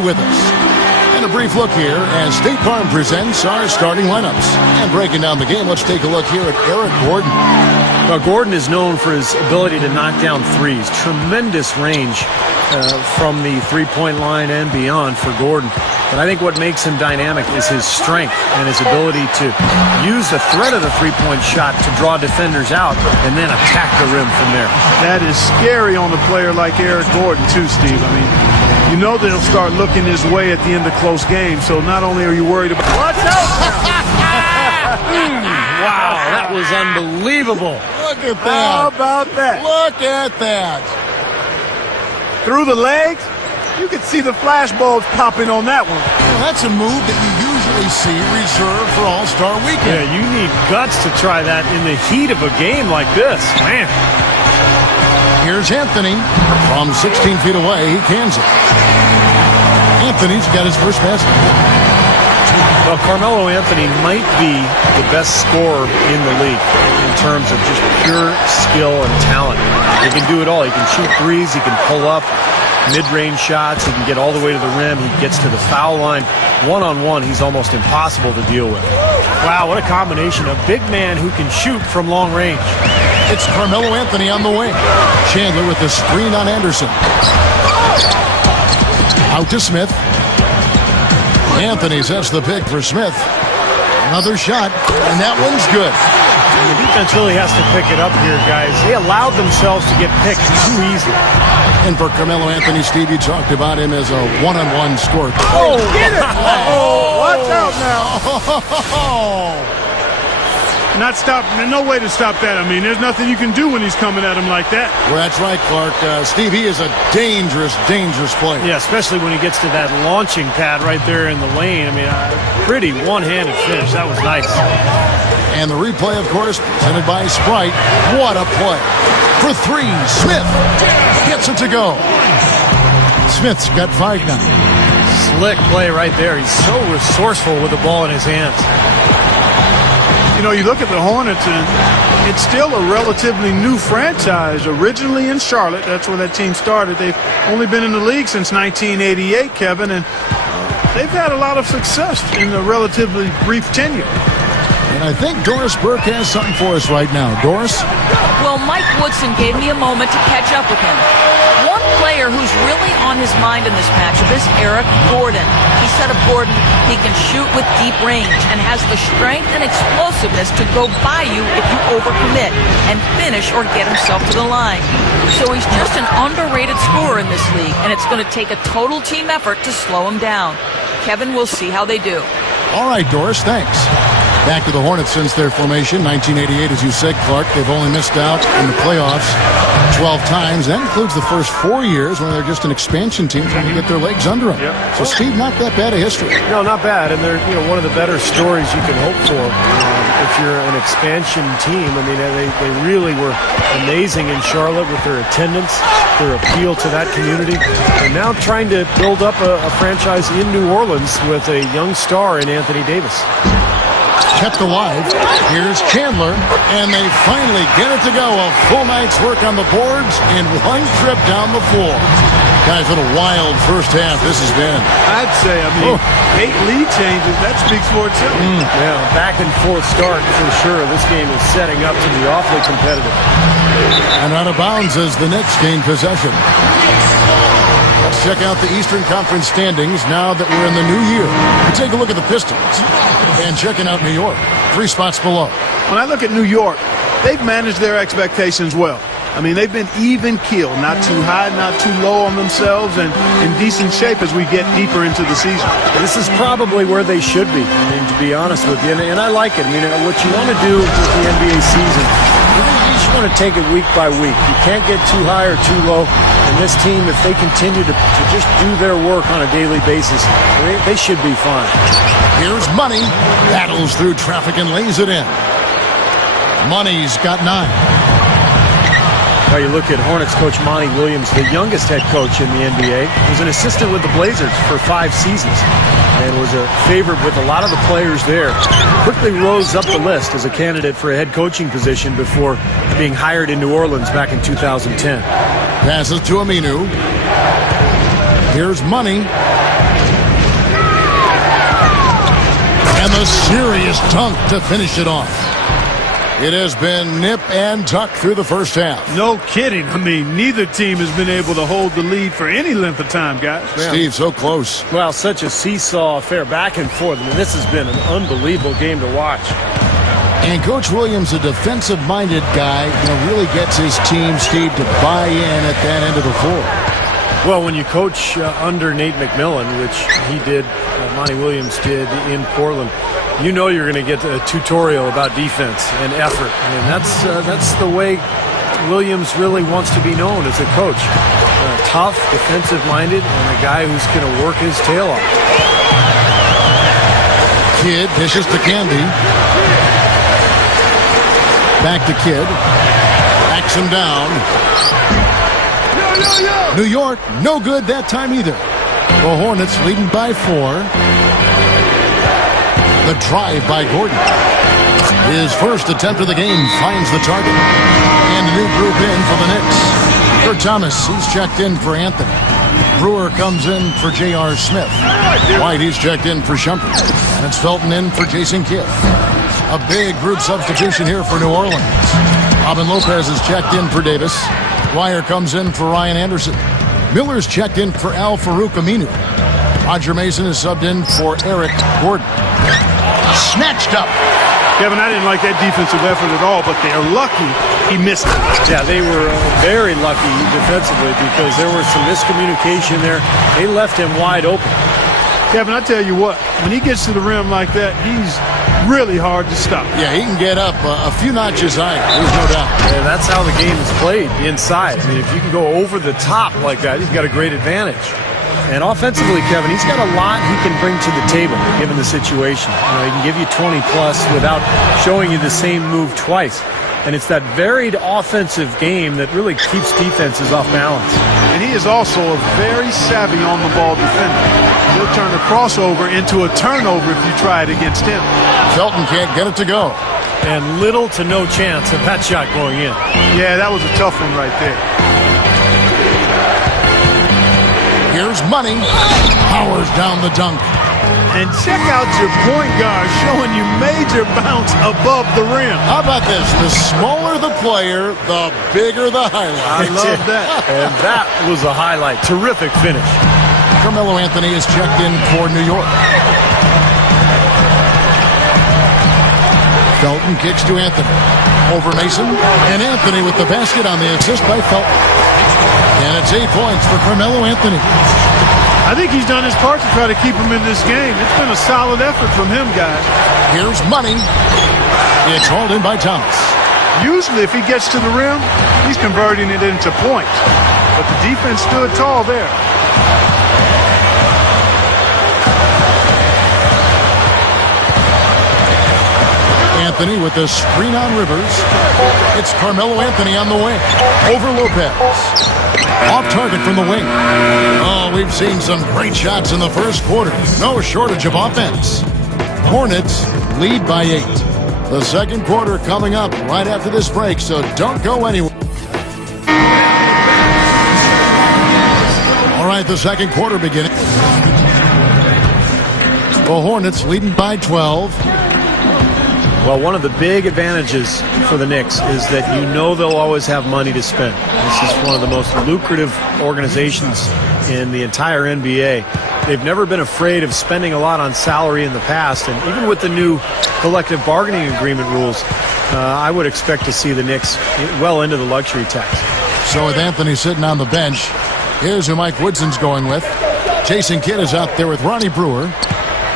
with us. And a brief look here as State Farm presents our starting lineups. And breaking down the game, let's take a look here at Eric Gordon. Well, Gordon is known for his ability to knock down threes. Tremendous range from the three-point line and beyond for Gordon. But I think what makes him dynamic is his strength and his ability to use the threat of the three-point shot to draw defenders out and then attack the rim from there. That is scary on a player like Eric Gordon too, Steve. I mean, you know they'll start looking his way at the end of close games, so not only are you worried about... Watch out! Wow, that was unbelievable. Look at that. How about that? Look at that. Through the legs, you can see the flash bulbs popping on that one. Well, that's a move that you usually see reserved for All-Star Weekend. Yeah, you need guts to try that in the heat of a game like this. Man. Here's Anthony from 16 feet away. He cans it. Anthony's got his first basket. Well, Carmelo Anthony might be the best scorer in the league in terms of just pure skill and talent. He can do it all. He can shoot threes. He can pull up mid-range shots. He can get all the way to the rim. He gets to the foul line. One-on-one, he's almost impossible to deal with. Wow, what a combination. A big man who can shoot from long range. It's Carmelo Anthony on the wing. Chandler with the screen on Anderson. Out to Smith. Anthony sets the pick for Smith. Another shot, and that one's good. The defense really has to pick it up here, guys. They allowed themselves to get picked too easily. And for Carmelo Anthony, Steve, you talked about him as a one-on-one scorer. Oh, get it! Oh, watch out now. Not stop. There's no way to stop that. I mean, there's nothing you can do when he's coming at him like that. Well, that's right, Clark. Steve, he is a dangerous, dangerous player. Yeah, especially when he gets to that launching pad right there in the lane. I mean, pretty one-handed finish. That was nice. And the replay, of course, presented by Sprite. What a play. For three, Smith gets it to go. Smith's got 5 now. Slick play right there. He's so resourceful with the ball in his hands. You know, you look at the Hornets, and it's still a relatively new franchise. Originally in Charlotte, that's where that team started. They've only been in the league since 1988, Kevin, and they've had a lot of success in a relatively brief tenure. And I think Doris Burke has something for us right now. Doris? Well, Mike Woodson gave me a moment to catch up with him. One player who's really on his mind in this matchup is Eric Gordon. He said of Gordon, he can shoot with deep range and has the strength and explosiveness to go by you if you overcommit and finish or get himself to the line. So he's just an underrated scorer in this league, and it's going to take a total team effort to slow him down. Kevin, we'll see how they do. All right, Doris, thanks. Back to the Hornets since their formation, 1988, as you said, Clark. They've only missed out in the playoffs 12 times. That includes the first 4 years when they're just an expansion team trying to get their legs under them. Yep. So, Steve, not that bad a history. No, not bad. And they're one of the better stories you can hope for if you're an expansion team. I mean, they really were amazing in Charlotte with their attendance, their appeal to that community. And now trying to build up a franchise in New Orleans with a young star in Anthony Davis. Kept alive. Here's Chandler, and they finally get it to go. A full night's work on the boards in one trip down the floor. Guys, what a wild first half this has been. I'd say, 8 lead changes. That speaks for itself. Yeah, back and forth start for sure. This game is setting up to be awfully competitive. And out of bounds as the Knicks gain possession. Let's check out the Eastern Conference standings now that we're in the new year. We take a look at the Pistons and checking out New York, 3 spots below. When I look at New York, they've managed their expectations well. I mean, they've been even keel, not too high, not too low on themselves, and in decent shape as we get deeper into the season. This is probably where they should be, I mean, to be honest with you. And I like it. I mean, what you want to do with the NBA season, you just want to take it week by week. You can't get too high or too low. And this team, if they continue to just do their work on a daily basis, they should be fine. Here's Money. Battles through traffic and lays it in. Money's got 9. Now you look at Hornets coach Monty Williams, the youngest head coach in the NBA, was an assistant with the Blazers for 5 seasons and was a favorite with a lot of the players there. Quickly rose up the list as a candidate for a head coaching position before being hired in New Orleans back in 2010. Passes to Aminu. Here's Money. And the serious dunk to finish it off. It has been nip and tuck through the first half. No kidding. I mean, neither team has been able to hold the lead for any length of time, guys. Steve, so close. Well, such a seesaw affair back and forth. I mean, this has been an unbelievable game to watch. And Coach Williams, a defensive-minded guy, really gets his team, Steve, to buy in at that end of the floor. Well, when you coach under Nate McMillan, which he did, Monty Williams did in Portland, you know you're going to get a tutorial about defense and effort. And that's the way Williams really wants to be known as a coach. Tough, defensive-minded, and a guy who's going to work his tail off. Kidd dishes to Candy. Back to Kidd. Backs him down. New York, no good that time either. The Hornets leading by 4. The drive by Gordon. His first attempt of the game finds the target. And a new group in for the Knicks. For Thomas, he's checked in for Anthony. Brewer comes in for J.R. Smith. White, he's checked in for Shumpert. And it's Felton in for Jason Kidd. A big group substitution here for New Orleans. Robin Lopez is checked in for Davis. Dwyer comes in for Ryan Anderson. Miller's checked in for Al Farouk Aminu. Roger Mason is subbed in for Eric Gordon. Snatched up. Kevin, I didn't like that defensive effort at all, but they're lucky he missed it. Yeah, they were very lucky defensively because there was some miscommunication there. They left him wide open. Kevin, I tell you what, when he gets to the rim like that, he's really hard to stop. Yeah, he can get up a few notches higher. There's no doubt. And that's how the game is played inside. I mean, if you can go over the top like that, he's got a great advantage. And offensively, Kevin, he's got a lot he can bring to the table given the situation. He can give you 20-plus without showing you the same move twice. And it's that varied offensive game that really keeps defenses off balance. And he is also a very savvy on-the-ball defender. He'll turn a crossover into a turnover if you try it against him. Felton can't get it to go. And little to no chance of that shot going in. Yeah, that was a tough one right there. Here's Money. Powers down the dunk. And check out your point guard showing you major bounce above the rim. How about this? The smaller the player, the bigger the highlight. I love that. And that was a highlight. Terrific finish. Carmelo Anthony is checked in for New York. Felton kicks to Anthony. Over Mason. And Anthony with the basket on the assist by Felton. And it's 8 points for Carmelo Anthony. I think he's done his part to try to keep him in this game. It's been a solid effort from him, guys. Here's Money. It's hauled in by Thomas. Usually if he gets to the rim, he's converting it into points. But the defense stood tall there. Anthony with the screen on Rivers. It's Carmelo Anthony on the wing. Over Lopez. Off target from the wing. Oh, we've seen some great shots in the first quarter. No shortage of offense. Hornets lead by 8. The second quarter coming up right after this break, so don't go anywhere. All right, the second quarter beginning. The Hornets leading by 12. Well, one of the big advantages for the Knicks is that you know they'll always have money to spend. This is one of the most lucrative organizations in the entire NBA. They've never been afraid of spending a lot on salary in the past, and even with the new collective bargaining agreement rules, I would expect to see the Knicks well into the luxury tax. So with Anthony sitting on the bench, here's who Mike Woodson's going with. Jason Kidd is out there with Ronnie Brewer.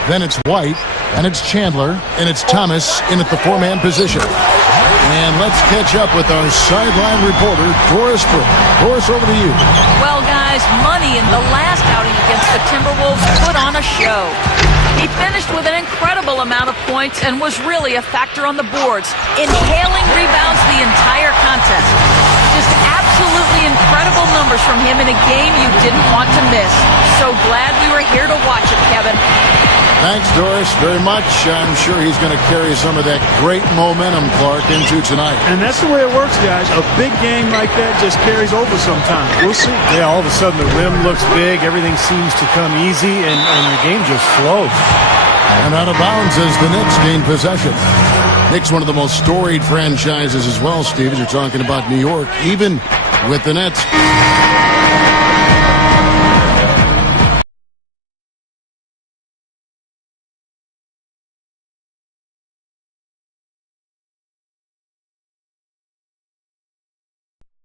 Then it's White, and it's Chandler, and it's Thomas in at the 4-man position. And let's catch up with our sideline reporter, Doris Britt. Doris, over to you. Well, guys, Money in the last outing against the Timberwolves put on a show. He finished with an incredible amount of points and was really a factor on the boards, inhaling rebounds the entire contest. Just absolutely incredible numbers from him in a game you didn't want to miss. So glad we were here to watch it, Kevin. Thanks, Doris, very much. I'm sure he's going to carry some of that great momentum, Clark, into tonight. And that's the way it works, guys. A big game like that just carries over sometimes. We'll see. Yeah, all of a sudden the rim looks big. Everything seems to come easy, and the game just flows. And out of bounds as the Knicks gain possession. Knicks, one of the most storied franchises as well, Steve, as you're talking about New York, even with the Nets.